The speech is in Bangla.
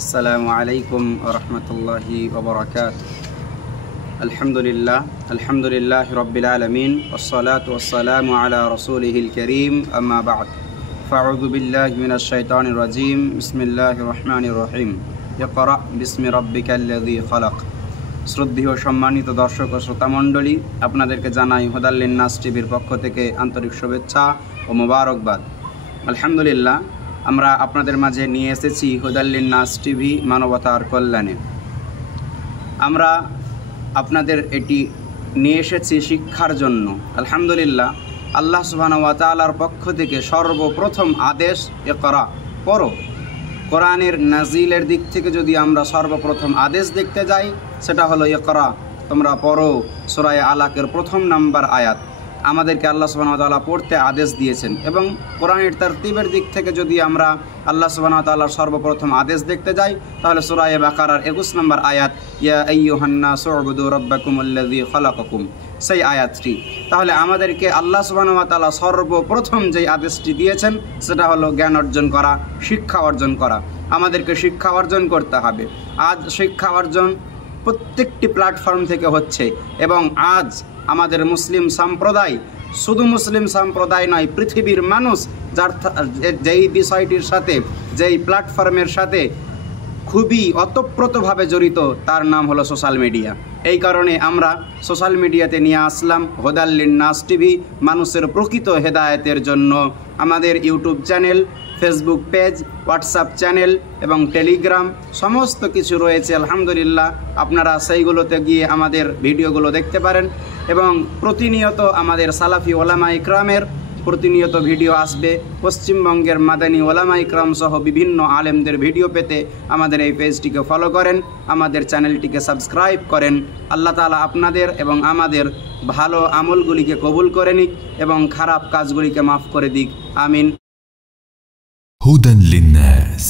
আসসালামু আলাইকুম ওয়া রাহমাতুল্লাহি ওয়া বারাকাতুহু। আলহামদুলিল্লাহ রাব্বিল আলামিন ওয়াস সালাতু ওয়াস সালামু আলা রাসূলিহিল কারীম, আম্মা বা'দ। ফাআউযু বিল্লাহি মিনাশ শাইতানির রাজীম। বিসমিল্লাহির রহমানির রহিম। ইকরা বিসমি রাব্বিকাল্লাযী খালাক। শ্রদ্ধেয় সম্মানিত দর্শক ও শ্রোতামণ্ডলী, আপনাদেরকে জানাই হুদাল লিন্নাস টিভির পক্ষ থেকে আন্তরিক শুভেচ্ছা ও মোবারকবাদ। আলহামদুলিল্লাহ, আমরা আপনাদের মাঝে নিয়ে এসেছি হুদাল লিন্নাস টিভি, মানবতার কল্যাণে। আমরা আপনাদের এটি নিয়ে এসেছি শিক্ষার জন্য। আলহামদুলিল্লাহ, আল্লাহ সুবহানাহু ওয়া তাআলার পক্ষ থেকে সর্বপ্রথম আদেশ ইকরা, পড়ো। কোরআনের নাজিলের দিক থেকে যদি আমরা সর্বপ্রথম আদেশ দেখতে যাই, সেটা হলো ইকরা, তোমরা পড়ো। সূরা আলাকের প্রথম নাম্বার আয়াত আমাদেরকে আল্লাহ সুবহানাহু ওয়া তাআলা পড়তে আদেশ দিয়েছেন। এবং কোরআনের তারতিবের দিক থেকে যদি আমরা আল্লাহ সুবহানাহু ওয়া তাআলার সর্বপ্রথম আদেশ দেখতে যাই, তাহলে সূরা বাকারার 21 নম্বর আয়াত, ইয়া আইয়ুহান নাসু উবুদু রাব্বাকুমুল্লাযী খালাকাকুম, সেই আয়াতটি। তাহলে আমাদেরকে আল্লাহ সুবহানাহু ওয়া তাআলা সর্বপ্রথম যেই আদেশটি দিয়েছেন, সেটা হলো জ্ঞান অর্জন করা, শিক্ষা অর্জন করা। আমাদেরকে শিক্ষা অর্জন করতে হবে। আজ শিক্ষা অর্জন প্রত্যেকটি প্ল্যাটফর্ম থেকে হচ্ছে, এবং আজ আমাদের মুসলিম সম্প্রদায়, শুধু মুসলিম সম্প্রদায় নয়, পৃথিবীর মানুষ যেই বিষয়টির সাথে, যেই প্ল্যাটফর্মের সাথে খুবই ওতপ্রোতভাবে জড়িত, তার নাম হলো সোশ্যাল মিডিয়া। এই কারণে আমরা সোশ্যাল মিডিয়াতে নিয়ে আসলাম হুদাল লিন্নাস টিভি, মানুষের প্রকৃত হেদায়েতের জন্য। আমাদের YouTube channel, Facebook page, WhatsApp channel এবং টেলিগ্রাম সমস্ত কিছু রয়েছে। আলহামদুলিল্লাহ, আপনারা সেইগুলোতে গিয়ে আমাদের ভিডিওগুলো দেখতে পারেন। এবং প্রতিনিয়ত আমাদের সালাফি ওলামা ইকরামের প্রতিনিয়ত ভিডিও আসবে। পশ্চিমবঙ্গের মাদানী ওলামা ইকরাম সহ বিভিন্ন আলেমদের ভিডিও পেতে আমাদের এই পেজটিকে ফলো করেন, আমাদের চ্যানেলটিকে সাবস্ক্রাইব করেন। আল্লাহ তাআলা আপনাদের এবং আমাদের ভালো আমলগুলিকে কবুল করে নিক এবং খারাপ কাজগুলিকে মাফ করে দিক। আমিন। হুদান লিন্নাস।